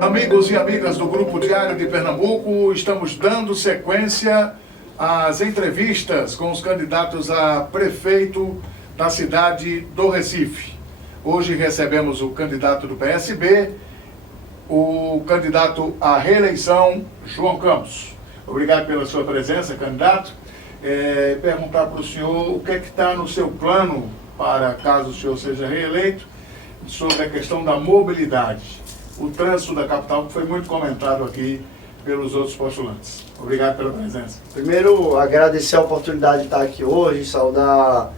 Amigos e amigas do Grupo Diário de Pernambuco, estamos dando sequência às entrevistas com os candidatos a prefeito da cidade do Recife. Hoje recebemos o candidato do PSB, o candidato à reeleição, João Campos. Obrigado pela sua presença, candidato. Perguntar para o senhor o que é que está no seu plano para, caso o senhor seja reeleito, sobre a questão da mobilidade. O trânsito da capital, que foi muito comentado aqui pelos outros postulantes. Obrigado pela presença. Primeiro, agradecer a oportunidade de estar aqui hoje, saudar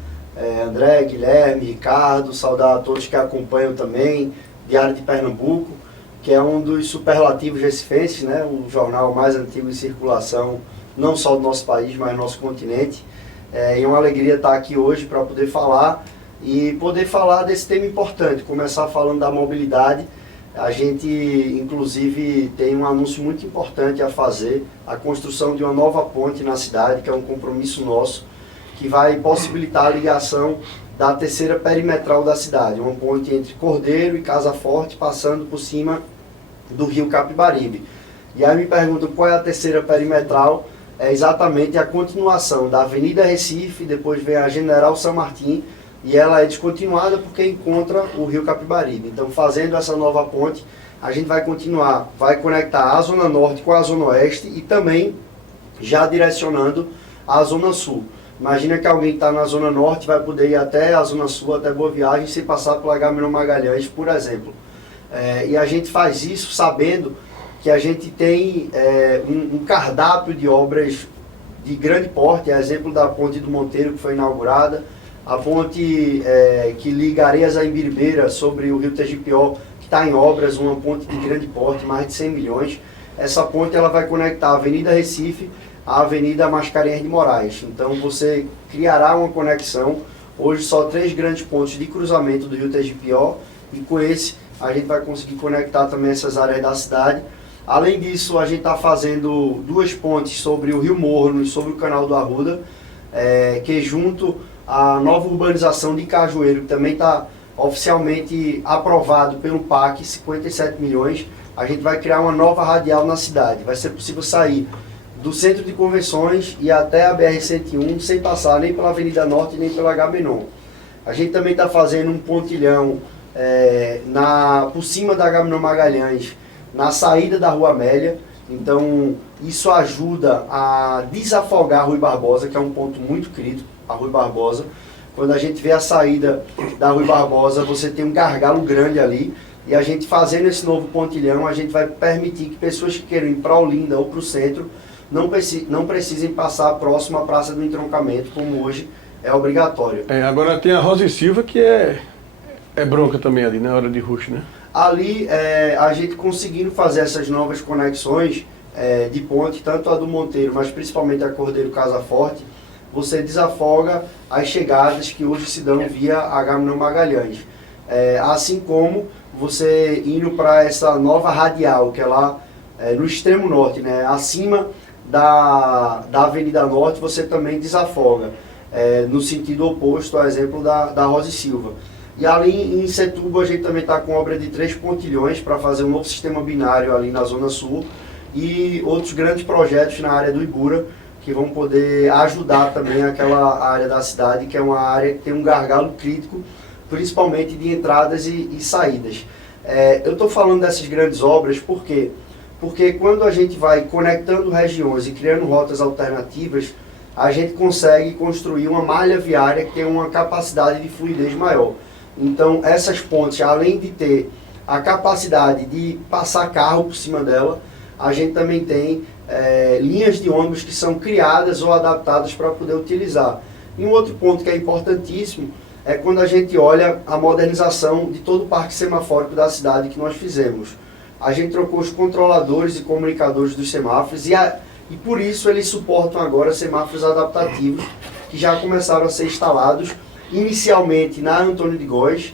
André, Guilherme, Ricardo, saudar a todos que acompanham também, Diário de Pernambuco, que é um dos superlativos recifenses, né? O jornal mais antigo em circulação, não só do nosso país, mas do nosso continente. É uma alegria estar aqui hoje para poder falar desse tema importante, começar falando da mobilidade. A gente, inclusive, tem um anúncio muito importante a fazer, a construção de uma nova ponte na cidade, que é um compromisso nosso, que vai possibilitar a ligação da terceira perimetral da cidade, uma ponte entre Cordeiro e Casa Forte, passando por cima do rio Capibaribe. E aí me perguntam qual é a terceira perimetral. É exatamente a continuação da Avenida Recife, depois vem a General São Martim, e ela é descontinuada porque encontra o rio Capibaribe. Então, fazendo essa nova ponte, a gente vai continuar, vai conectar a Zona Norte com a Zona Oeste e também já direcionando a Zona Sul. Imagina que alguém que está na Zona Norte vai poder ir até a Zona Sul, até Boa Viagem, sem passar pelo Agamenon Magalhães, por exemplo. E a gente faz isso sabendo que a gente tem um cardápio de obras de grande porte, exemplo da Ponte do Monteiro, que foi inaugurada, a ponte que liga Areias a Imbiribeira sobre o rio Tegipió, que está em obras, uma ponte de grande porte, mais de 100 milhões. Essa ponte ela vai conectar a Avenida Recife à Avenida Mascarenhas de Moraes. Então você criará uma conexão, hoje só 3 grandes pontos de cruzamento do rio Tegipió, e com esse a gente vai conseguir conectar também essas áreas da cidade. Além disso, a gente está fazendo 2 pontes sobre o Rio Morno e sobre o Canal do Arruda, que junto à nova urbanização de Cajueiro, que também está oficialmente aprovado pelo PAC, 57 milhões, a gente vai criar uma nova radial na cidade. Vai ser possível sair do centro de convenções e até a BR-101 sem passar nem pela Avenida Norte nem pela Agamenon. A gente também está fazendo um pontilhão por cima da Agamenon Magalhães, na saída da Rua Amélia. Então isso ajuda a desafogar a Rui Barbosa, que é um ponto muito crítico, a Rui Barbosa. Quando a gente vê a saída da Rui Barbosa, você tem um gargalo grande ali, e a gente fazendo esse novo pontilhão, a gente vai permitir que pessoas que queiram ir para Olinda ou para o centro não precisem passar próximo à Praça do Entroncamento, como hoje é obrigatório. Agora tem a Rosa e Silva, que é bronca também ali, na hora de rush, né? Ali, a gente conseguindo fazer essas novas conexões de ponte, tanto a do Monteiro, mas principalmente a Cordeiro Casa Forte, você desafoga as chegadas que hoje se dão via Agamenon Magalhães. Assim como você indo para essa nova radial, que é lá no extremo norte, né? Acima da Avenida Norte, você também desafoga, no sentido oposto, ao exemplo da Rosa e Silva. E ali em Setúbal a gente também está com obra de 3 pontilhões para fazer um novo sistema binário ali na Zona Sul, e outros grandes projetos na área do Ibura, que vão poder ajudar também aquela área da cidade, que é uma área que tem um gargalo crítico, principalmente de entradas e saídas. Eu estou falando dessas grandes obras por quê? Porque quando a gente vai conectando regiões e criando rotas alternativas, a gente consegue construir uma malha viária que tem uma capacidade de fluidez maior. Então essas pontes, além de ter a capacidade de passar carro por cima dela, a gente também tem linhas de ônibus que são criadas ou adaptadas para poder utilizar. E um outro ponto que é importantíssimo é quando a gente olha a modernização de todo o parque semafórico da cidade que nós fizemos. A gente trocou os controladores e comunicadores dos semáforos e por isso eles suportam agora semáforos adaptativos que já começaram a ser instalados inicialmente na Antônio de Góes,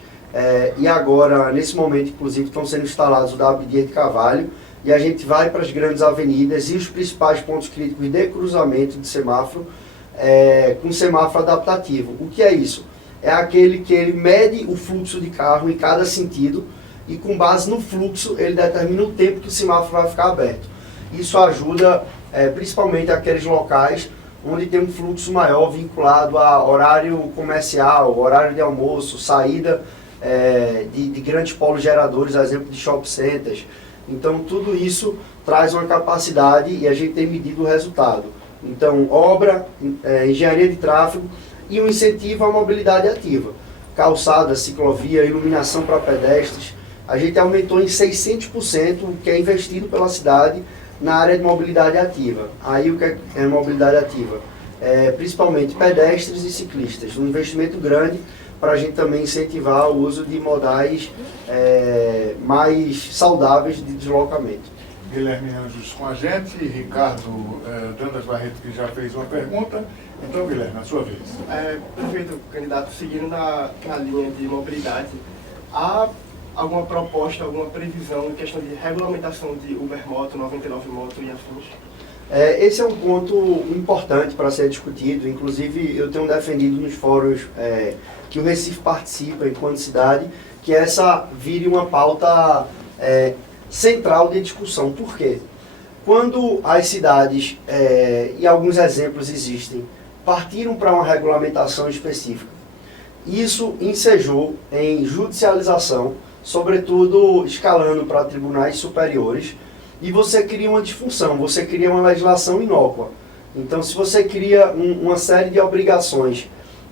e agora, nesse momento, inclusive, estão sendo instalados o da Abdias de Carvalho, e a gente vai para as grandes avenidas e os principais pontos críticos de cruzamento de semáforo, com semáforo adaptativo. O que é isso? É aquele que ele mede o fluxo de carro em cada sentido, e com base no fluxo ele determina o tempo que o semáforo vai ficar aberto. Isso ajuda principalmente aqueles locais onde tem um fluxo maior vinculado a horário comercial, horário de almoço, saída de grandes polos geradores, exemplo de shopping centers. Então tudo isso traz uma capacidade e a gente tem medido o resultado. Então obra, engenharia de tráfego e um incentivo à mobilidade ativa. Calçada, ciclovia, iluminação para pedestres. A gente aumentou em 600% o que é investido pela cidade na área de mobilidade ativa. Aí o que é mobilidade ativa? Principalmente pedestres e ciclistas. Um investimento grande para a gente também incentivar o uso de modais mais saudáveis de deslocamento. Guilherme Anjos com a gente, Ricardo Dantas Barreto, que já fez uma pergunta. Então, Guilherme, a sua vez. Prefeito, candidato, seguindo na linha de mobilidade, há alguma proposta, alguma previsão em questão de regulamentação de Ubermoto, 99 Moto e afins? Esse é um ponto importante para ser discutido. Inclusive, eu tenho defendido nos fóruns que o Recife participa enquanto cidade, que essa vire uma pauta central de discussão. Por quê? Quando as cidades, e alguns exemplos existem, partiram para uma regulamentação específica, isso ensejou em judicialização, sobretudo escalando para tribunais superiores, e você cria uma disfunção, você cria uma legislação inócua. Então, se você cria uma série de obrigações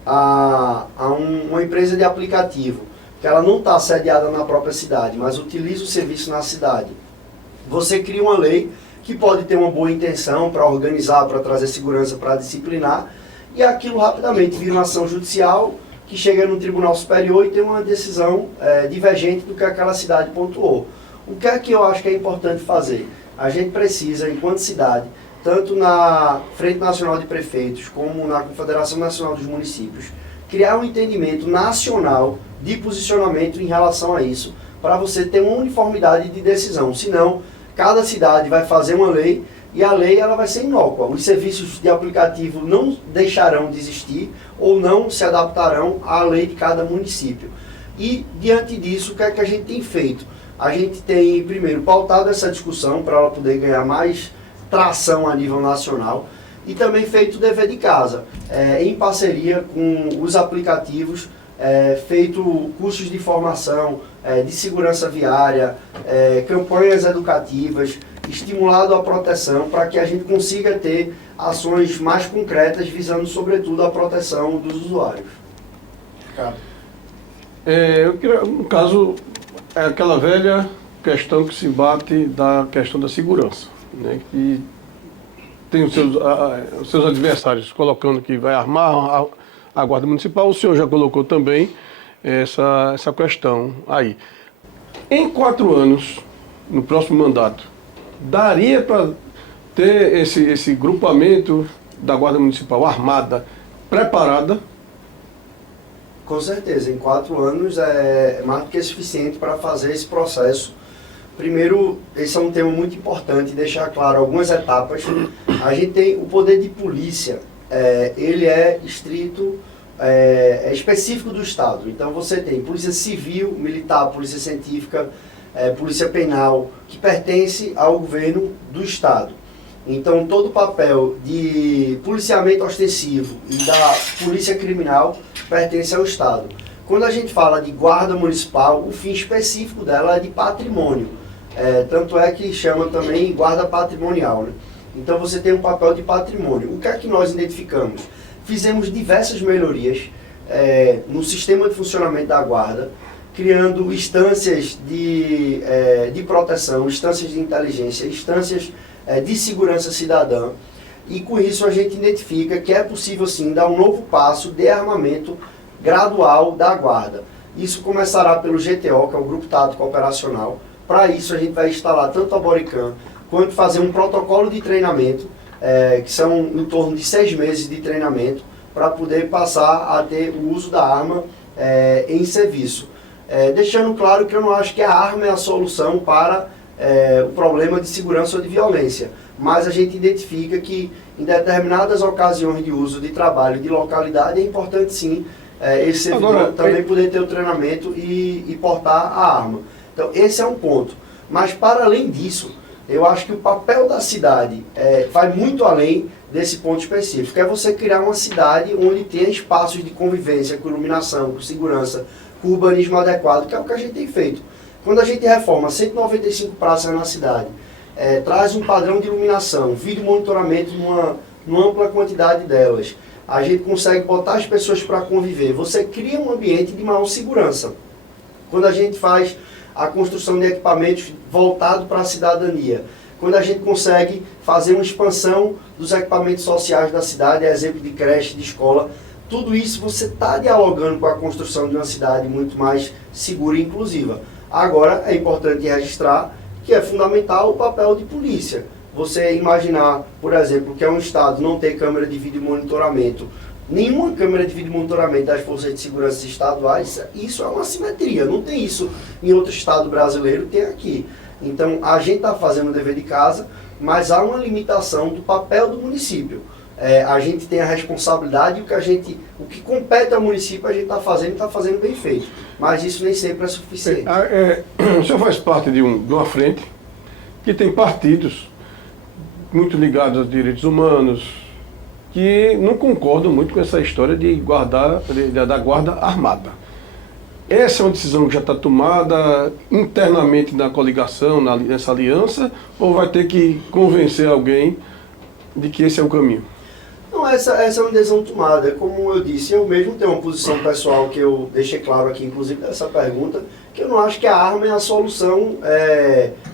a uma empresa de aplicativo, que ela não está sediada na própria cidade, mas utiliza o serviço na cidade, você cria uma lei que pode ter uma boa intenção para organizar, para trazer segurança, para disciplinar, e aquilo rapidamente vira uma ação judicial que chega no Tribunal Superior e tem uma decisão divergente do que aquela cidade pontuou. O que é que eu acho que é importante fazer? A gente precisa, enquanto cidade, tanto na Frente Nacional de Prefeitos como na Confederação Nacional dos Municípios, criar um entendimento nacional de posicionamento em relação a isso, para você ter uma uniformidade de decisão. Senão, cada cidade vai fazer uma lei e a lei ela vai ser inócua. Os serviços de aplicativo não deixarão de existir ou não se adaptarão à lei de cada município. E, diante disso, o que é que a gente tem feito? A gente tem, primeiro, pautado essa discussão para ela poder ganhar mais tração a nível nacional e também feito o dever de casa, em parceria com os aplicativos, feito cursos de formação, de segurança viária, campanhas educativas, estimulado a proteção para que a gente consiga ter ações mais concretas visando, sobretudo, a proteção dos usuários. Ricardo. Eu queria, no caso, é aquela velha questão que se bate da questão da segurança, né? Que tem os seus adversários colocando que vai armar a Guarda Municipal, o senhor já colocou também essa questão aí. Em 4 anos, no próximo mandato, daria para ter esse grupamento da Guarda Municipal armada, preparada? Com certeza, em 4 anos é mais do que suficiente para fazer esse processo. Primeiro, esse é um tema muito importante, deixar claro algumas etapas. A gente tem o poder de polícia, ele é estrito, específico do Estado. Então você tem polícia civil, militar, polícia científica, polícia penal, que pertence ao governo do Estado. Então todo o papel de policiamento ostensivo e da polícia criminal pertence ao Estado. Quando a gente fala de guarda municipal, o fim específico dela é de patrimônio. Tanto é que chama também guarda patrimonial, né? Então você tem um papel de patrimônio. O que é que nós identificamos? Fizemos diversas melhorias no sistema de funcionamento da guarda, criando instâncias de proteção, instâncias de inteligência, instâncias de segurança cidadã. E com isso a gente identifica que é possível sim dar um novo passo de armamento gradual da guarda. Isso começará pelo GTO, que é o Grupo Tático Operacional. Para isso a gente vai instalar tanto a Bodycam quanto fazer um protocolo de treinamento, que são em torno de 6 meses de treinamento, para poder passar a ter o uso da arma em serviço. Deixando claro que eu não acho que a arma é a solução para o problema de segurança ou de violência, mas a gente identifica que em determinadas ocasiões de uso de trabalho de localidade é importante sim esse servidor também poder ter o treinamento e portar a arma. Então, esse é um ponto. Mas, para além disso, eu acho que o papel da cidade vai muito além desse ponto específico. É você criar uma cidade onde tenha espaços de convivência, com iluminação, com segurança, com urbanismo adequado, que é o que a gente tem feito. Quando a gente reforma 195 praças na cidade, traz um padrão de iluminação, vídeo monitoramento numa ampla quantidade delas, a gente consegue botar as pessoas para conviver. Você cria um ambiente de maior segurança. Quando a gente faz a construção de equipamentos voltado para a cidadania, quando a gente consegue fazer uma expansão dos equipamentos sociais da cidade, exemplo de creche, de escola, tudo isso você está dialogando com a construção de uma cidade muito mais segura e inclusiva. Agora, é importante registrar que é fundamental o papel de polícia. Você imaginar, por exemplo, que é um estado não ter câmera de vídeo monitoramento, nenhuma câmera de vídeo monitoramento das forças de segurança estaduais, isso é uma assimetria. Não tem isso em outro estado brasileiro, tem aqui. Então, a gente está fazendo o dever de casa, mas há uma limitação do papel do município. A gente tem a responsabilidade e o que compete ao município a gente está fazendo bem feito. Mas isso nem sempre é suficiente. O senhor faz parte de uma frente que tem partidos muito ligados aos direitos humanos, que não concordam muito com essa história da guarda armada. Essa é uma decisão que já está tomada internamente na coligação, nessa aliança, ou vai ter que convencer alguém de que esse é o caminho? Não, essa é uma decisão tomada. Como eu disse, eu mesmo tenho uma posição pessoal que eu deixei claro aqui, inclusive nessa pergunta, que eu não acho que a arma é a solução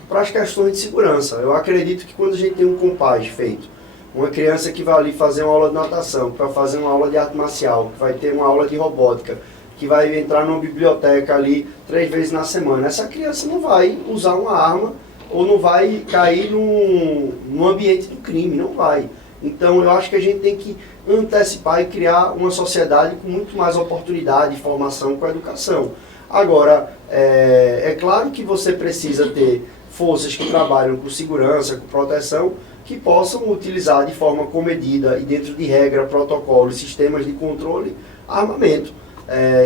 para as questões de segurança. Eu acredito que quando a gente tem um compás feito, uma criança que vai ali fazer uma aula de natação, que vai fazer uma aula de arte marcial, que vai ter uma aula de robótica, que vai entrar numa biblioteca ali 3 vezes na semana, essa criança não vai usar uma arma ou não vai cair no ambiente do crime, não vai. Então eu acho que a gente tem que antecipar e criar uma sociedade com muito mais oportunidade de formação com a educação. Agora, é claro que você precisa ter forças que trabalham com segurança, com proteção, que possam utilizar de forma comedida e dentro de regra, protocolos, sistemas de controle, armamento.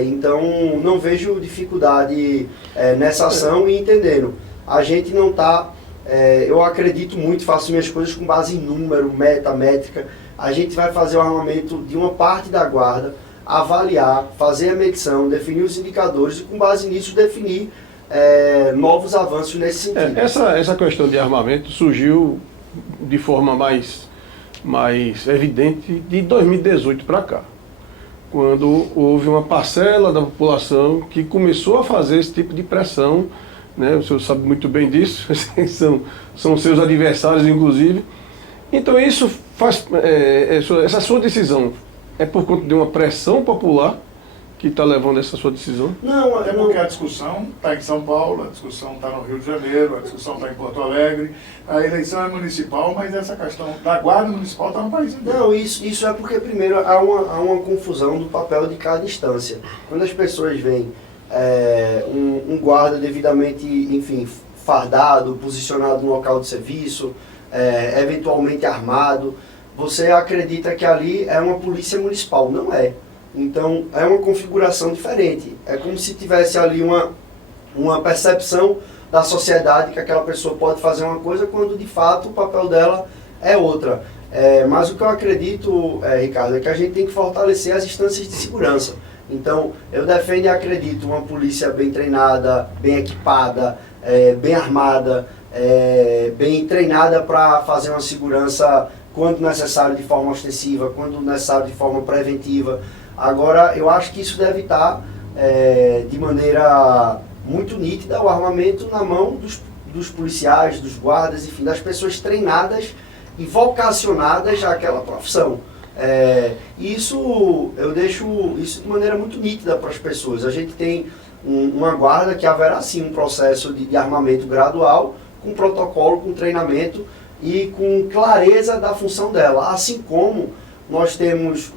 Então, não vejo dificuldade nessa ação e entendendo. A gente não está... eu acredito muito, faço minhas coisas com base em número, métrica. A gente vai fazer o armamento de uma parte da guarda, avaliar, fazer a medição, definir os indicadores e com base nisso definir novos avanços nesse sentido. Essa questão de armamento surgiu de forma mais evidente de 2018 para cá, quando houve uma parcela da população que começou a fazer esse tipo de pressão, né? O senhor sabe muito bem disso, são seus adversários inclusive. Então isso faz, essa sua decisão é por conta de uma pressão popular que está levando essa sua decisão? Não, até porque a discussão está em São Paulo, a discussão está no Rio de Janeiro, a discussão está em Porto Alegre, a eleição é municipal, mas essa questão da guarda municipal está no país inteiro. Não, isso é porque primeiro há uma confusão do papel de cada instância. Quando as pessoas veem um guarda devidamente, enfim, fardado, posicionado no local de serviço, eventualmente armado, você acredita que ali é uma polícia municipal. Não é. Então, é uma configuração diferente. É como se tivesse ali uma percepção da sociedade que aquela pessoa pode fazer uma coisa, quando de fato o papel dela é outra. Mas o que eu acredito, Ricardo, é que a gente tem que fortalecer as instâncias de segurança. Então, eu defendo e acredito uma polícia bem treinada, bem equipada, bem armada, bem treinada para fazer uma segurança quando necessário de forma ostensiva, quando necessário de forma preventiva. Agora, eu acho que isso deve estar de maneira muito nítida, o armamento na mão dos policiais, dos guardas, enfim, das pessoas treinadas e vocacionadas àquela profissão. Isso, eu deixo isso de maneira muito nítida para as pessoas. A gente tem uma guarda que haverá sim um processo de armamento gradual, com protocolo, com treinamento e com clareza da função dela, assim como nós temos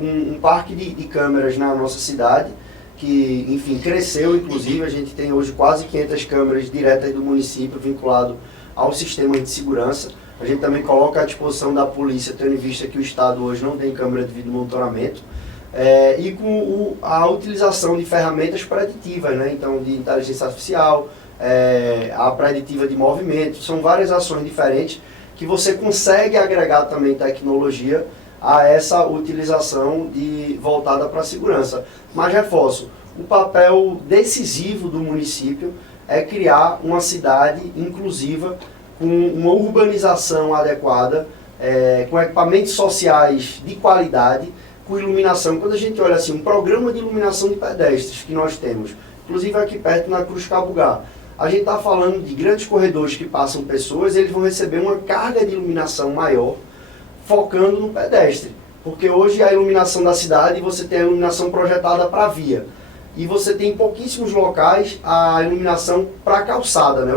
um parque de câmeras na nossa cidade, que, enfim, cresceu, inclusive, a gente tem hoje quase 500 câmeras diretas do município vinculado ao sistema de segurança. A gente também coloca à disposição da polícia, tendo em vista que o Estado hoje não tem câmera de vídeo monitoramento, e com a utilização de ferramentas preditivas, né? Então, de inteligência artificial, a preditiva de movimento. São várias ações diferentes que você consegue agregar também tecnologia a essa utilização voltada para a segurança. Mas reforço, o papel decisivo do município é criar uma cidade inclusiva, com uma urbanização adequada, com equipamentos sociais de qualidade, com iluminação. Quando a gente olha assim, um programa de iluminação de pedestres que nós temos, inclusive aqui perto na Cruz Cabugá, a gente está falando de grandes corredores que passam pessoas, eles vão receber uma carga de iluminação maior, focando no pedestre. Porque hoje a iluminação da cidade, você tem a iluminação projetada para a via. E você tem em pouquíssimos locais a iluminação para a calçada, né?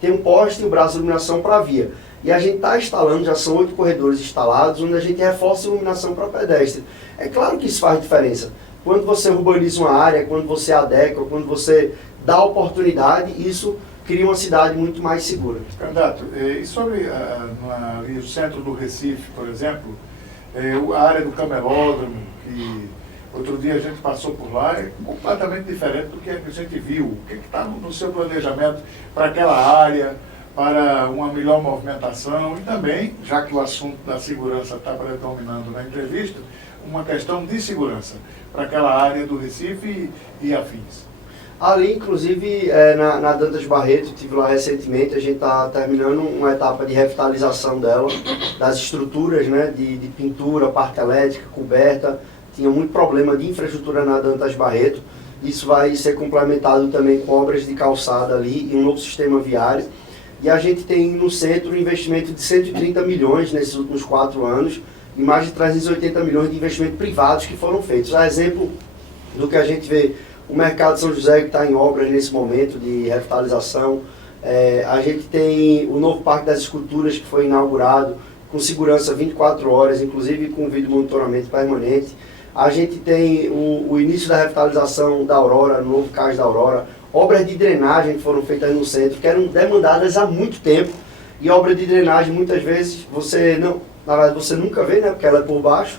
Tem um poste e o braço de iluminação para a via. E a gente está instalando, já são 8 corredores instalados, onde a gente reforça a iluminação para pedestre. É claro que isso faz diferença. Quando você urbaniza uma área, quando você adequa, quando você dá oportunidade, isso cria uma cidade muito mais segura. Candidato, e sobre ali o centro do Recife, por exemplo, a área do camelódromo, que outro dia a gente passou por lá, é completamente diferente do que a gente viu. O que está no seu planejamento para aquela área, para uma melhor movimentação e também, já que o assunto da segurança está predominando na entrevista, uma questão de segurança para aquela área do Recife e afins? Ali, inclusive, na Dantas Barreto, estive lá recentemente, a gente está terminando uma etapa de revitalização dela, das estruturas, né, de pintura, parte elétrica, coberta. Tinha muito problema de infraestrutura na Dantas Barreto. Isso vai ser complementado também com obras de calçada ali e um novo sistema viário. E a gente tem no centro um investimento de 130 milhões nesses últimos 4 anos e mais de 380 milhões de investimentos privados que foram feitos. A exemplo do que a gente vê, o Mercado São José que está em obras nesse momento de revitalização. A gente tem o novo Parque das Esculturas que foi inaugurado com segurança 24 horas, inclusive com vídeo monitoramento permanente. A gente tem o início da revitalização da Aurora, no novo Cais da Aurora. Obras de drenagem que foram feitas no centro, que eram demandadas há muito tempo. E obra de drenagem, muitas vezes, na verdade, você nunca vê, né, porque ela é por baixo,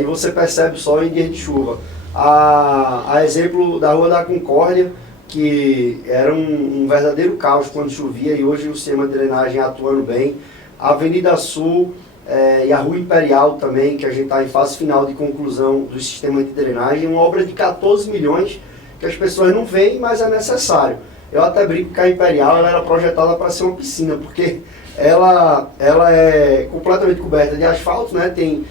e você percebe só em dias de chuva. A exemplo da Rua da Concórdia, que era um verdadeiro caos quando chovia, e hoje o sistema de drenagem atuando bem. A Avenida Sul e a Rua Imperial também, que a gente está em fase final de conclusão do sistema de drenagem, uma obra de 14 milhões, que as pessoas não veem, mas é necessário. Eu até brinco que a Imperial ela era projetada para ser uma piscina, porque ela é completamente coberta de asfalto, né? Tem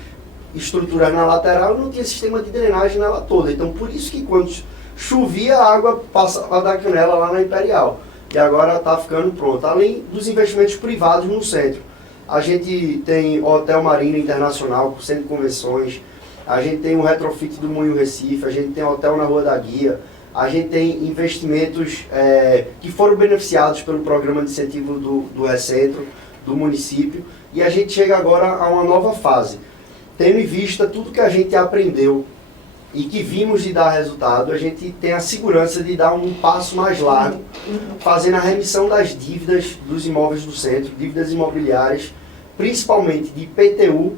estruturas na lateral e não tinha sistema de drenagem nela toda. Então, por isso que quando chovia, a água passava da canela lá na Imperial. E agora está ficando pronta. Além dos investimentos privados no centro. A gente tem o Hotel Marina Internacional, com centro de convenções. A gente tem o retrofit do Moinho Recife. A gente tem o hotel na Rua da Guia. A gente tem investimentos que foram beneficiados pelo programa de incentivo do Recentro, do município. E a gente chega agora a uma nova fase. Tendo em vista tudo que a gente aprendeu e que vimos de dar resultado, a gente tem a segurança de dar um passo mais largo, fazendo a remissão das dívidas dos imóveis do centro, dívidas imobiliárias, principalmente de IPTU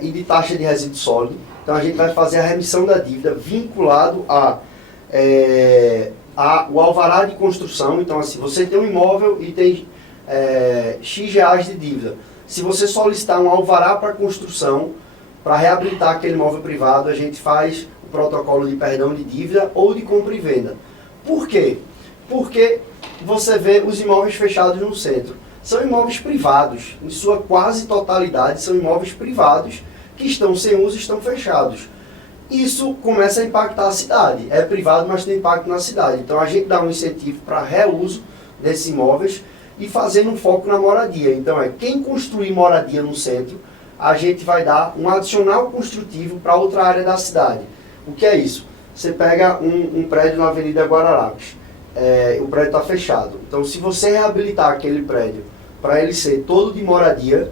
e de taxa de resíduo sólido. Então a gente vai fazer a remissão da dívida vinculado o alvará de construção. Então assim, você tem um imóvel e tem X reais de dívida. Se você solicitar um alvará para construção, para reabilitar aquele imóvel privado, a gente faz o protocolo de perdão de dívida ou de compra e venda. Por quê? Porque você vê os imóveis fechados no centro. São imóveis privados, em sua quase totalidade são imóveis privados que estão sem uso e estão fechados. Isso começa a impactar a cidade. É privado, mas tem impacto na cidade. Então a gente dá um incentivo para reuso desses imóveis e fazendo um foco na moradia. Então quem construir moradia no centro, a gente vai dar um adicional construtivo para outra área da cidade. O que é isso? Você pega um prédio na Avenida Guararapes, o prédio está fechado. Então se você reabilitar aquele prédio para ele ser todo de moradia,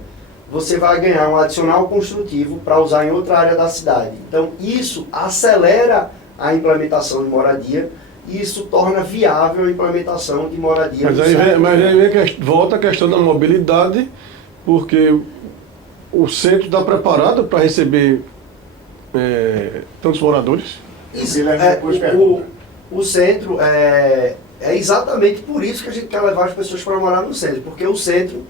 você vai ganhar um adicional construtivo para usar em outra área da cidade. Então isso acelera a implementação de moradia e isso torna viável a implementação de moradia. Mas aí volta a questão da mobilidade, porque o centro está preparado para receber tantos moradores? Isso, o centro, É exatamente por isso que a gente quer levar as pessoas para morar no centro, porque o centro,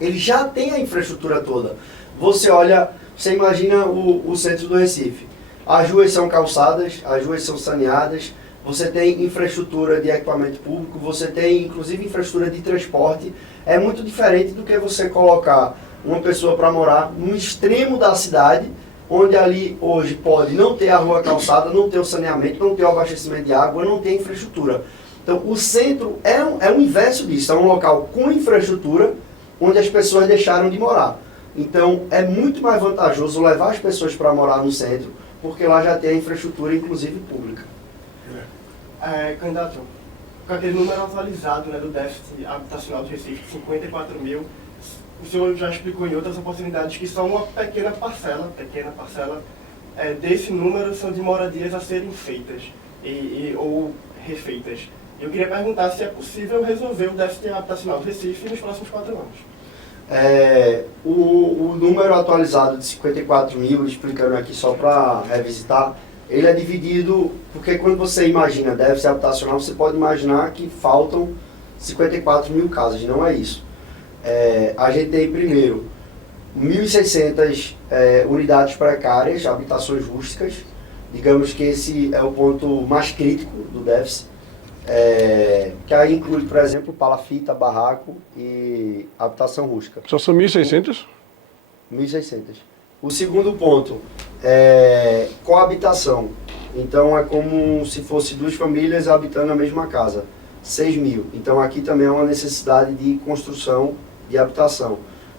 ele já tem a infraestrutura toda. Você olha, você imagina o centro do Recife. As ruas são calçadas, as ruas são saneadas, você tem infraestrutura de equipamento público, você tem inclusive infraestrutura de transporte. É muito diferente do que você colocar uma pessoa para morar no extremo da cidade, onde ali hoje pode não ter a rua calçada, não ter o saneamento, não ter o abastecimento de água, não ter infraestrutura. Então o centro é o inverso disso, é um local com infraestrutura, onde as pessoas deixaram de morar. Então é muito mais vantajoso levar as pessoas para morar no centro, porque lá já tem a infraestrutura, inclusive pública. Candidato, com aquele número atualizado, né, do déficit habitacional de Recife, 54 mil, o senhor já explicou em outras oportunidades que só uma pequena parcela desse número são de moradias a serem feitas ou refeitas. Eu queria perguntar se é possível resolver o déficit habitacional do Recife nos próximos 4 anos. O número atualizado de 54 mil, explicando aqui só para revisitar, ele é dividido, porque quando você imagina déficit habitacional, você pode imaginar que faltam 54 mil casas, não é isso. A gente tem primeiro 1.600 unidades precárias, habitações rústicas, digamos que esse é o ponto mais crítico do déficit, que aí inclui, por exemplo, palafita, barraco e habitação rústica. Só são 1.600? 1.600. O segundo ponto é coabitação. Então é como se fosse 2 famílias habitando a mesma casa. 6 mil. Então aqui também é uma necessidade de construção de habitação.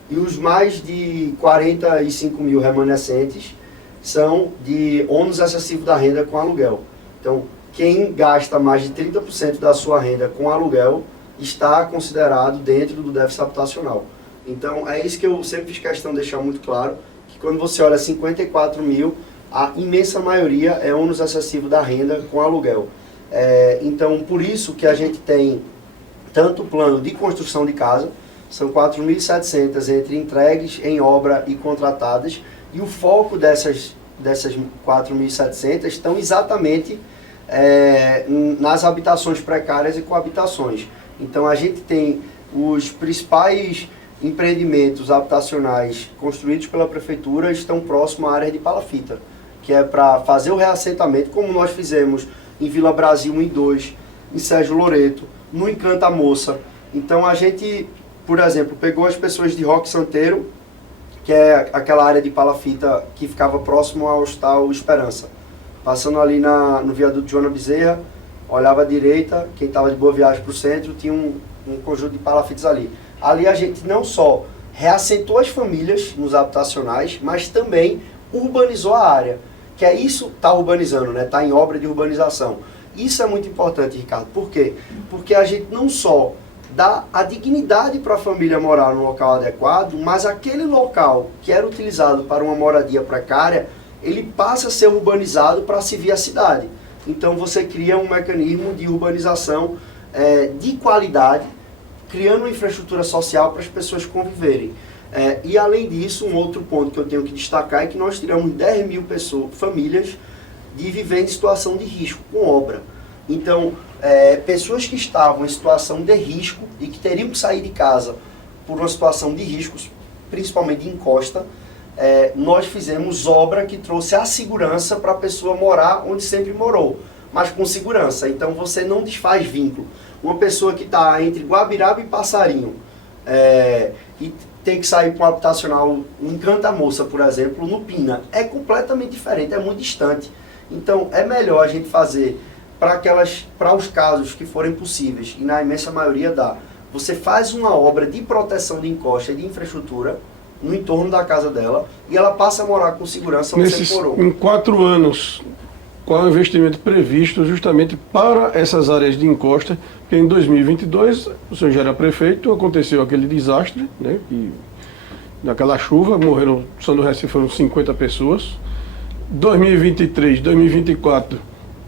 E os mais de 45 mil remanescentes são de ônus excessivo da renda com aluguel. Então quem gasta mais de 30% da sua renda com aluguel está considerado dentro do déficit habitacional. Então é isso que eu sempre fiz questão de deixar muito claro, que quando você olha 54 mil, a imensa maioria é ônus excessivo da renda com aluguel. Então por isso que a gente tem tanto o plano de construção de casa, são 4.700 entre entregues, em obra e contratadas, e o foco dessas 4.700 estão exatamente nas habitações precárias e coabitações. Então a gente tem os principais empreendimentos habitacionais construídos pela prefeitura estão próximos à área de palafita, que é para fazer o reassentamento, como nós fizemos em Vila Brasil 1 e 2, em Sérgio Loreto, no Encanta Moça. Então a gente, por exemplo, pegou as pessoas de Roque Santeiro, que é aquela área de palafita que ficava próximo ao Hostal Esperança. Passando ali no viaduto Joana Bezerra, olhava à direita, quem estava de Boa Viagem para o centro, tinha um conjunto de palafitas ali. Ali a gente não só reassentou as famílias nos habitacionais, mas também urbanizou a área. Que é isso, está urbanizando, né? Está em obra de urbanização. Isso é muito importante, Ricardo. Por quê? Porque a gente não só dá a dignidade para a família morar no local adequado, mas aquele local que era utilizado para uma moradia precária, ele passa a ser urbanizado para servir a cidade. Então você cria um mecanismo de urbanização de qualidade, criando uma infraestrutura social para as pessoas conviverem. E além disso, um outro ponto que eu tenho que destacar é que nós tiramos 10 mil famílias de viver em situação de risco com obra. Então, pessoas que estavam em situação de risco e que teriam que sair de casa por uma situação de riscos, principalmente de encosta, nós fizemos obra que trouxe a segurança para a pessoa morar onde sempre morou, mas com segurança. Então você não desfaz vínculo. Uma pessoa que está entre Guabiraba e Passarinho e tem que sair para um habitacional em Encanta Moça, por exemplo, no Pina, é completamente diferente, é muito distante. Então é melhor a gente fazer para os casos que forem possíveis, e na imensa maioria dá. Você faz uma obra de proteção de encosta e de infraestrutura no entorno da casa dela, e ela passa a morar com segurança onde você morou. Em 4 anos, qual é o investimento previsto justamente para essas áreas de encosta? Porque em 2022, o senhor já era prefeito, aconteceu aquele desastre, né, que naquela chuva morreram, só no Recife foram 50 pessoas. 2023, 2024,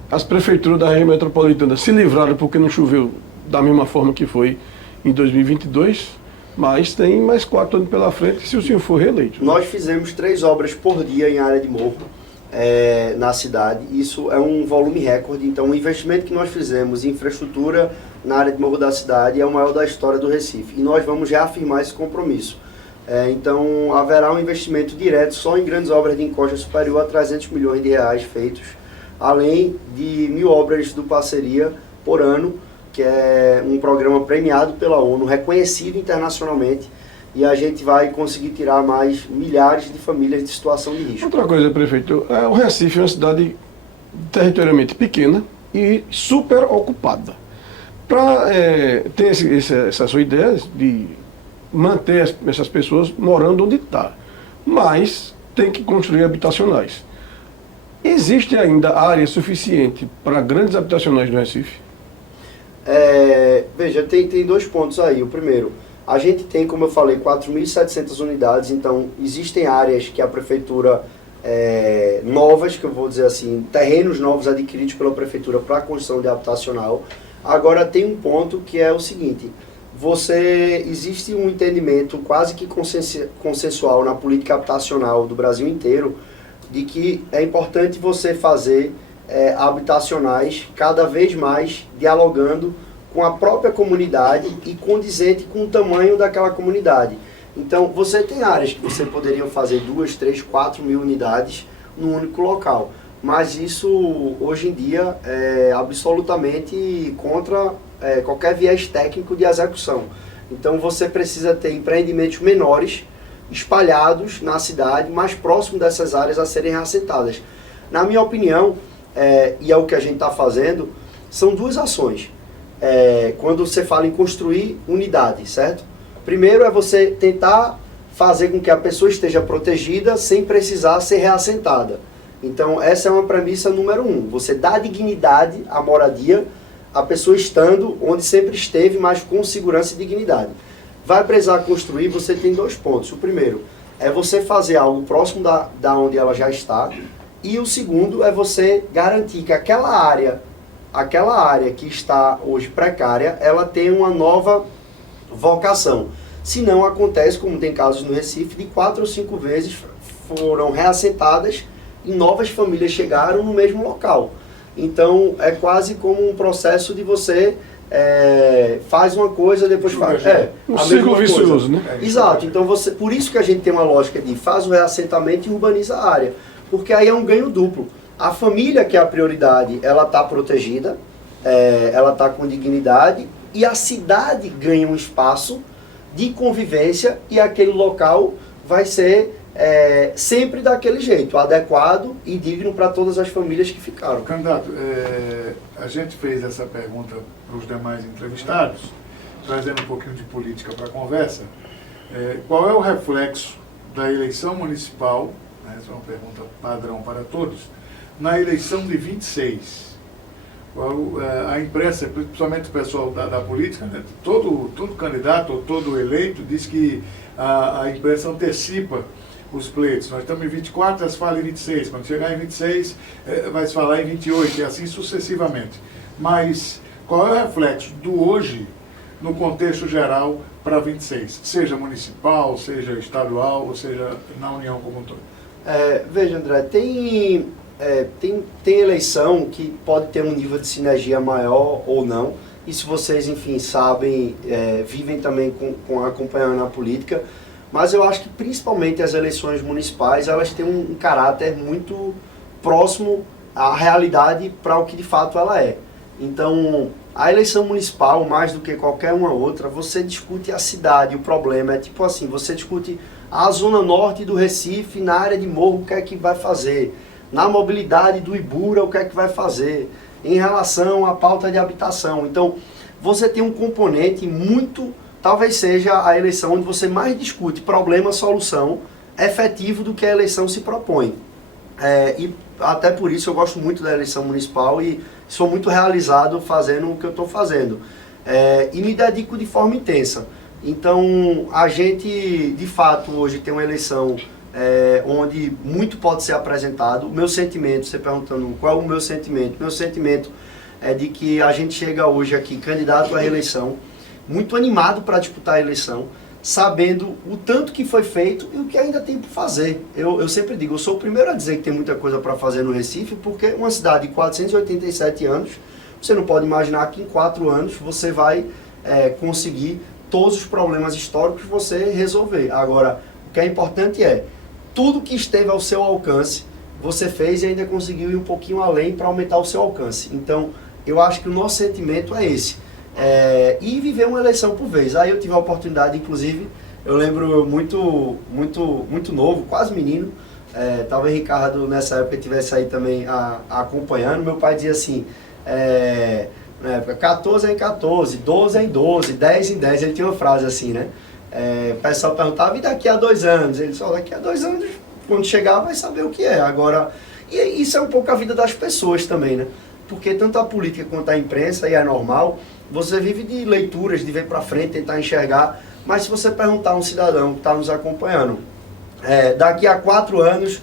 as prefeituras da região metropolitana se livraram porque não choveu da mesma forma que foi em 2022, mas tem mais 4 anos pela frente se o senhor for reeleito. Nós fizemos 3 obras por dia em área de morro. na cidade. Isso é um volume recorde. Então, o investimento que nós fizemos em infraestrutura na área de Morro da Cidade é o maior da história do Recife. E nós vamos reafirmar esse compromisso. Então, haverá um investimento direto só em grandes obras de encosta superior a 300 milhões de reais feitos, além de 1.000 obras do Parceria por ano, que é um programa premiado pela ONU, reconhecido internacionalmente, e a gente vai conseguir tirar mais milhares de famílias de situação de risco. Outra coisa, prefeito, o Recife é uma cidade territorialmente pequena e super ocupada. Para ter essa sua ideia de manter essas pessoas morando onde está, mas tem que construir habitacionais. Existe ainda área suficiente para grandes habitacionais no Recife? Veja, tem 2 pontos aí. O primeiro, a gente tem, como eu falei, 4.700 unidades, então existem áreas que a prefeitura, novas, que eu vou dizer assim, terrenos novos adquiridos pela prefeitura para a construção de habitacional. Agora tem um ponto que é o seguinte: existe um entendimento quase que consensual na política habitacional do Brasil inteiro de que é importante você fazer habitacionais cada vez mais dialogando com a própria comunidade e condizente com o tamanho daquela comunidade. Então, você tem áreas que você poderia fazer 2, 3, 4 mil unidades num único local, mas isso hoje em dia é absolutamente contra qualquer viés técnico de execução. Então, você precisa ter empreendimentos menores espalhados na cidade, mais próximo dessas áreas a serem reassentadas. Na minha opinião, e é o que a gente está fazendo, são 2 ações. Quando você fala em construir unidade, certo? Primeiro é você tentar fazer com que a pessoa esteja protegida sem precisar ser reassentada. Então, essa é uma premissa número 1. Você dá dignidade à moradia, a pessoa estando onde sempre esteve, mas com segurança e dignidade. Vai precisar construir, você tem 2 pontos. O primeiro é você fazer algo próximo da onde ela já está. E o segundo é você garantir que aquela área que está hoje precária, ela tem uma nova vocação. Se não, acontece, como tem casos no Recife, de 4 ou 5 vezes foram reassentadas e novas famílias chegaram no mesmo local. Então, é quase como um processo de você faz uma coisa, depois faz... um ciclo vicioso, né? Exato. Então, por isso que a gente tem uma lógica de faz o reassentamento e urbaniza a área. Porque aí é um ganho duplo. A família, que é a prioridade, ela está protegida, ela está com dignidade, e a cidade ganha um espaço de convivência e aquele local vai ser sempre daquele jeito, adequado e digno para todas as famílias que ficaram. Candidato, a gente fez essa pergunta para os demais entrevistados, trazendo um pouquinho de política para a conversa. Qual é o reflexo da eleição municipal, essa é uma pergunta padrão para todos, na eleição de 26? A imprensa, principalmente o pessoal da política, né? todo candidato ou todo eleito diz que a imprensa antecipa os pleitos. Nós estamos em 24, já se fala em 26. Quando chegar em 26, vai se falar em 28 e assim sucessivamente. Mas qual é o reflexo do hoje no contexto geral para 26? Seja municipal, seja estadual, ou seja na União como um todo? Veja, André, tem eleição que pode ter um nível de sinergia maior ou não. Isso vocês, enfim, sabem, vivem também acompanhando a política. Mas eu acho que principalmente as eleições municipais, elas têm um caráter muito próximo à realidade para o que de fato ela é. Então, a eleição municipal, mais do que qualquer uma outra, você discute a cidade. O problema é tipo assim, você discute a zona norte do Recife, na área de Morro, o que é que vai fazer. Na mobilidade do Ibura, o que é que vai fazer. Em relação à pauta de habitação. Então, você tem um componente muito... Talvez seja a eleição onde você mais discute problema-solução efetivo do que a eleição se propõe. E até por isso eu gosto muito da eleição municipal e sou muito realizado fazendo o que eu estou fazendo. E me dedico de forma intensa. Então, a gente, de fato, hoje tem uma eleição onde muito pode ser apresentado. O meu sentimento, você perguntando qual é o meu sentimento? Meu sentimento é de que a gente chega hoje aqui, candidato à reeleição, muito animado para disputar a eleição, sabendo o tanto que foi feito e o que ainda tem por fazer. Eu sempre digo, eu sou o primeiro a dizer que tem muita coisa para fazer no Recife, porque uma cidade de 487 anos, você não pode imaginar que em 4 anos você vai conseguir todos os problemas históricos você resolver. Agora, o que é importante é, tudo que esteve ao seu alcance, você fez e ainda conseguiu ir um pouquinho além para aumentar o seu alcance. Então, eu acho que o nosso sentimento é esse. E viver uma eleição por vez. Aí eu tive a oportunidade, inclusive, eu lembro muito novo, quase menino, talvez Ricardo nessa época estivesse aí também acompanhando. Meu pai dizia assim, na época, 14 é em 14, 12 é em 12, 10 em 10, ele tinha uma frase assim, né? O pessoal perguntava, e daqui a 2 anos? Ele só, daqui a 2 anos, quando chegar, vai saber o que é. Agora, e isso é um pouco a vida das pessoas também, né? Porque tanto a política quanto a imprensa, e é normal, você vive de leituras, de ver para frente, tentar enxergar, mas se você perguntar a um cidadão que está nos acompanhando, daqui a 4 anos,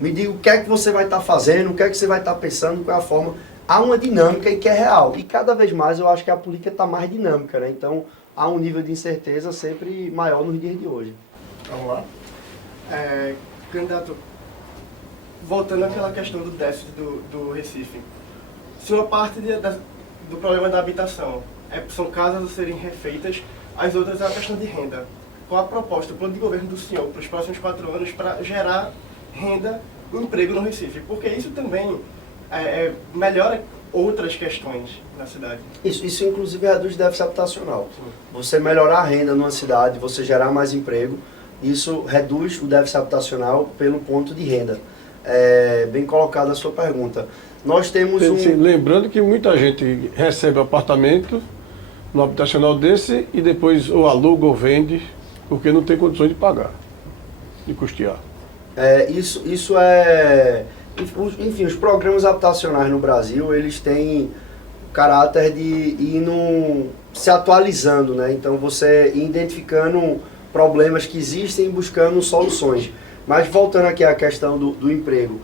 me diga o que é que você vai estar fazendo, o que é que você vai estar pensando, qual é a forma. Há uma dinâmica e que é real. E cada vez mais eu acho que a política está mais dinâmica, né? Então há um nível de incerteza sempre maior nos dias de hoje. Vamos lá. Candidato, voltando àquela questão do déficit do Recife, se uma parte do problema da habitação são casas a serem refeitas, as outras é a questão de renda. Qual a proposta, o plano de governo do senhor para os próximos 4 anos para gerar renda e emprego no Recife? Porque isso também melhora outras questões na cidade. Isso inclusive reduz o déficit habitacional. Sim. Você melhorar a renda numa cidade, você gerar mais emprego, isso reduz o déficit habitacional pelo ponto de renda. Bem colocada a sua pergunta. Nós temos Lembrando que muita gente recebe apartamento no habitacional desse e depois ou aluga ou vende porque não tem condições de pagar, de custear. Enfim, os programas habitacionais no Brasil, eles têm o caráter de ir se atualizando, né? Então você ir identificando problemas que existem e buscando soluções. Mas voltando aqui à questão do emprego,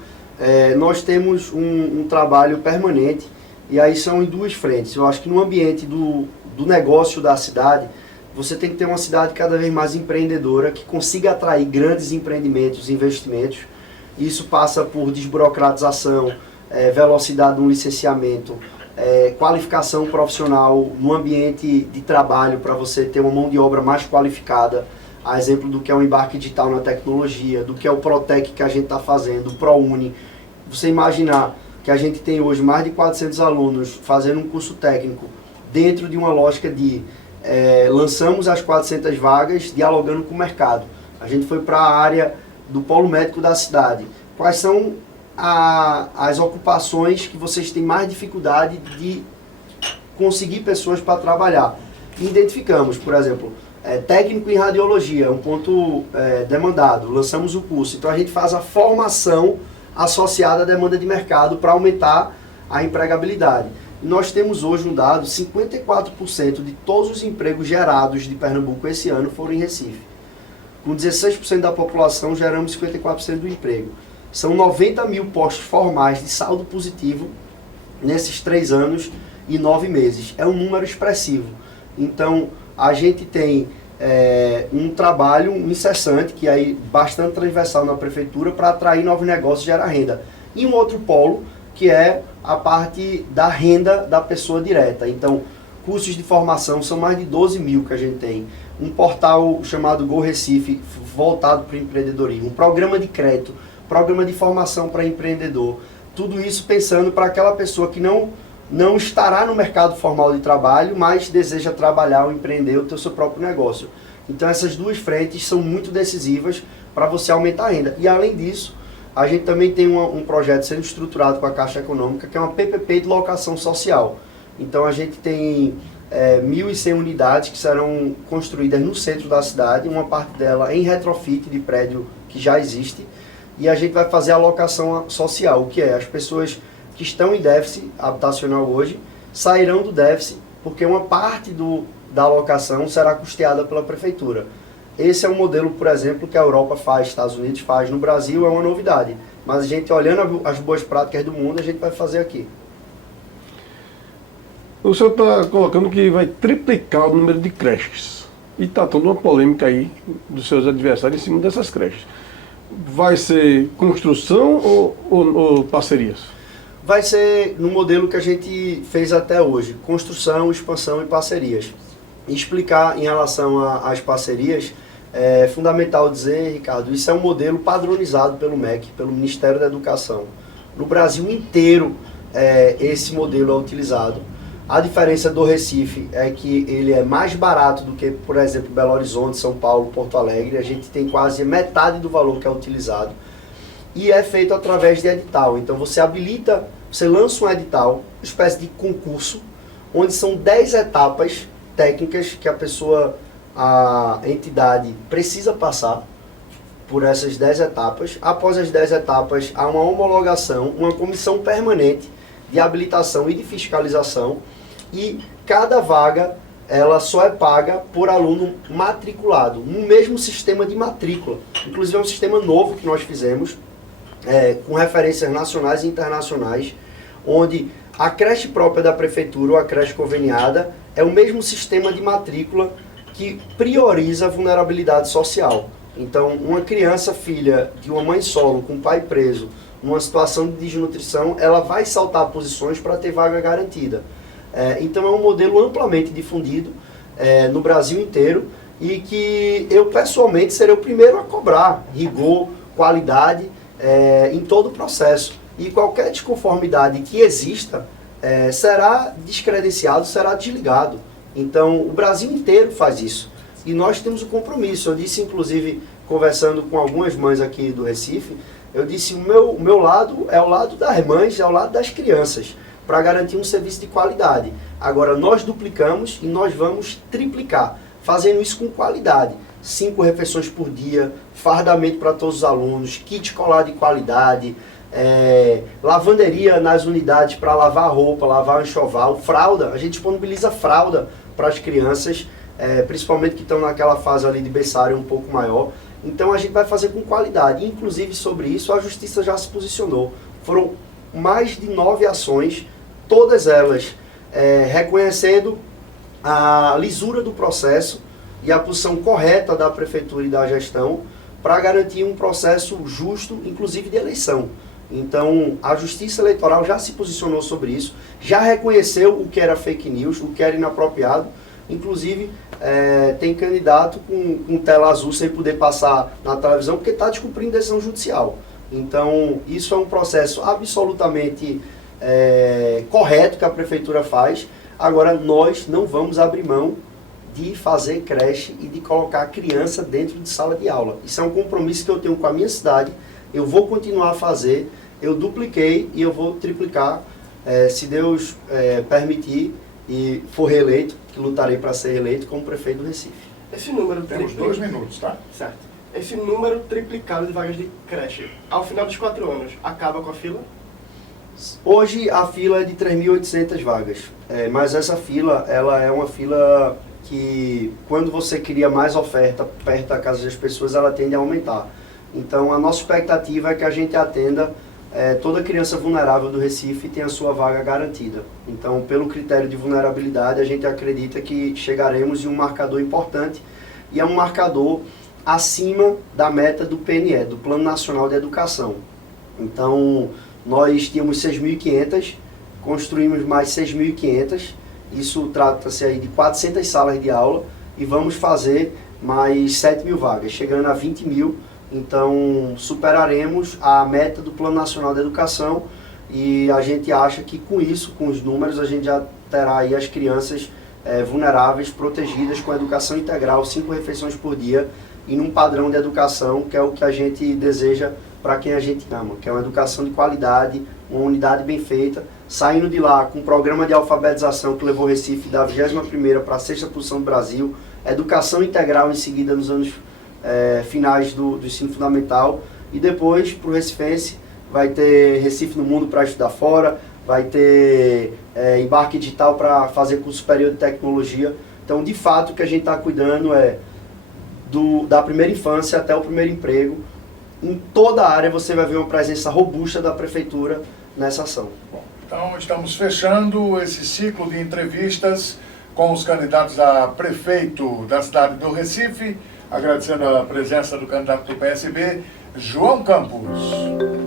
nós temos um trabalho permanente e aí são em 2 frentes. Eu acho que no ambiente do negócio da cidade, você tem que ter uma cidade cada vez mais empreendedora, que consiga atrair grandes empreendimentos, investimentos. Isso passa por desburocratização, velocidade no licenciamento, qualificação profissional no ambiente de trabalho para você ter uma mão de obra mais qualificada. A exemplo do que é o embarque digital na tecnologia, do que é o Protec que a gente está fazendo, o ProUni. Você imaginar que a gente tem hoje mais de 400 alunos fazendo um curso técnico dentro de uma lógica de lançamos as 400 vagas dialogando com o mercado. A gente foi para a área do polo médico da cidade. Quais são as ocupações que vocês têm mais dificuldade de conseguir pessoas para trabalhar? Identificamos, por exemplo, técnico em radiologia, um ponto demandado, lançamos o curso. Então a gente faz a formação associada à demanda de mercado para aumentar a empregabilidade. E nós temos hoje um dado, 54% de todos os empregos gerados de Pernambuco esse ano foram em Recife. Com 16% da população, geramos 54% do emprego. São 90 mil postos formais de saldo positivo nesses 3 anos e 9 meses. É um número expressivo. Então, a gente tem um trabalho incessante, que é bastante transversal na prefeitura, para atrair novos negócios e gerar renda. E um outro polo, que é a parte da renda da pessoa direta. Então, cursos de formação, são mais de 12 mil que a gente tem. Um portal chamado Go Recife, voltado para o empreendedorismo. Um programa de crédito, programa de formação para empreendedor. Tudo isso pensando para aquela pessoa que não estará no mercado formal de trabalho, mas deseja trabalhar ou empreender o seu próprio negócio. Então essas 2 frentes são muito decisivas para você aumentar a renda. E além disso, a gente também tem um projeto sendo estruturado com a Caixa Econômica, que é uma PPP de locação social. Então a gente tem 1.100 unidades que serão construídas no centro da cidade, uma parte dela em retrofit de prédio que já existe, e a gente vai fazer a locação social, o que é as pessoas que estão em déficit habitacional hoje sairão do déficit, porque uma parte da alocação será custeada pela prefeitura. Esse é um modelo, por exemplo, que a Europa faz, Estados Unidos faz, no Brasil é uma novidade. Mas a gente, olhando as boas práticas do mundo, a gente vai fazer aqui. O senhor está colocando que vai triplicar o número de creches. e está toda uma polêmica aí dos seus adversários em cima dessas creches. Vai ser construção ou parcerias? Vai ser no modelo que a gente fez até hoje, construção, expansão e parcerias. E explicar em relação às parcerias, é fundamental dizer, Ricardo, isso é um modelo padronizado pelo MEC, pelo Ministério da Educação. No Brasil inteiro, esse modelo é utilizado. A diferença do Recife é que ele é mais barato do que, por exemplo, Belo Horizonte, São Paulo, Porto Alegre. A gente tem quase metade do valor que é utilizado. E é feito através de edital. Então você habilita, você lança um edital, uma espécie de concurso, onde são 10 etapas técnicas que a entidade precisa passar por essas 10 etapas. Após as 10 etapas, há uma homologação, uma comissão permanente de habilitação e de fiscalização, e cada vaga ela só é paga por aluno matriculado, no mesmo sistema de matrícula. Inclusive é um sistema novo que nós fizemos, com referências nacionais e internacionais, onde a creche própria da prefeitura ou a creche conveniada é o mesmo sistema de matrícula que prioriza a vulnerabilidade social. Então, uma criança filha de uma mãe solo com pai preso, numa situação de desnutrição, ela vai saltar posições para ter vaga garantida. Então é um modelo amplamente difundido no Brasil inteiro e que eu pessoalmente serei o primeiro a cobrar rigor, qualidade em todo o processo. E qualquer desconformidade que exista será descredenciado, será desligado. Então o Brasil inteiro faz isso. E nós temos o compromisso. Eu disse, inclusive, conversando com algumas mães aqui do Recife, eu disse, o meu lado é o lado das mães, é o lado das crianças, para garantir um serviço de qualidade. Agora, nós duplicamos e nós vamos triplicar, fazendo isso com qualidade. 5 refeições por dia, fardamento para todos os alunos, kit escolar de qualidade, lavanderia nas unidades para lavar roupa, lavar enxoval, fralda. A gente disponibiliza fralda para as crianças, principalmente que estão naquela fase ali de berçário um pouco maior. Então a gente vai fazer com qualidade. Inclusive sobre isso a Justiça já se posicionou. Foram mais de 9 ações, todas elas reconhecendo a lisura do processo e a posição correta da Prefeitura e da gestão para garantir um processo justo, inclusive de eleição. Então a Justiça Eleitoral já se posicionou sobre isso, já reconheceu o que era fake news, o que era inapropriado. Inclusive, tem candidato com tela azul sem poder passar na televisão porque está descumprindo decisão judicial. Então, isso é um processo absolutamente correto que a Prefeitura faz. Agora, nós não vamos abrir mão de fazer creche e de colocar a criança dentro de sala de aula. Isso é um compromisso que eu tenho com a minha cidade. Eu vou continuar a fazer. Eu dupliquei e eu vou triplicar, se Deus permitir e for reeleito, que lutarei para ser reeleito como prefeito do Recife. Esse número Temos 2 minutos, tá? Certo. Esse número triplicado de vagas de creche, ao final dos 4 anos, acaba com a fila? Hoje a fila é de 3.800 vagas, mas essa fila, ela é uma fila que, quando você cria mais oferta perto da casa das pessoas, ela tende a aumentar. Então a nossa expectativa é que a gente atenda toda criança vulnerável do Recife tem a sua vaga garantida. Então, pelo critério de vulnerabilidade, a gente acredita que chegaremos em um marcador importante, e é um marcador acima da meta do PNE, do Plano Nacional de Educação. Então, nós tínhamos 6.500, construímos mais 6.500, isso trata-se aí de 400 salas de aula, e vamos fazer mais 7.000 vagas, chegando a 20.000. Então, superaremos a meta do Plano Nacional de Educação, e a gente acha que com isso, com os números, a gente já terá aí as crianças vulneráveis, protegidas, com educação integral, 5 refeições por dia, e num padrão de educação que é o que a gente deseja para quem a gente ama, que é uma educação de qualidade, uma unidade bem feita, saindo de lá com um programa de alfabetização que levou o Recife da 21ª para a 6ª posição do Brasil, educação integral em seguida nos anos finais do ensino fundamental, e depois para o Recifense vai ter Recife no Mundo para estudar fora, vai ter embarque digital para fazer curso superior de tecnologia. Então, de fato, o que a gente está cuidando da primeira infância até o primeiro emprego. Em toda a área você vai ver uma presença robusta da Prefeitura nessa ação. Bom, então estamos fechando esse ciclo de entrevistas com os candidatos a prefeito da cidade do Recife, agradecendo a presença do candidato do PSB, João Campos.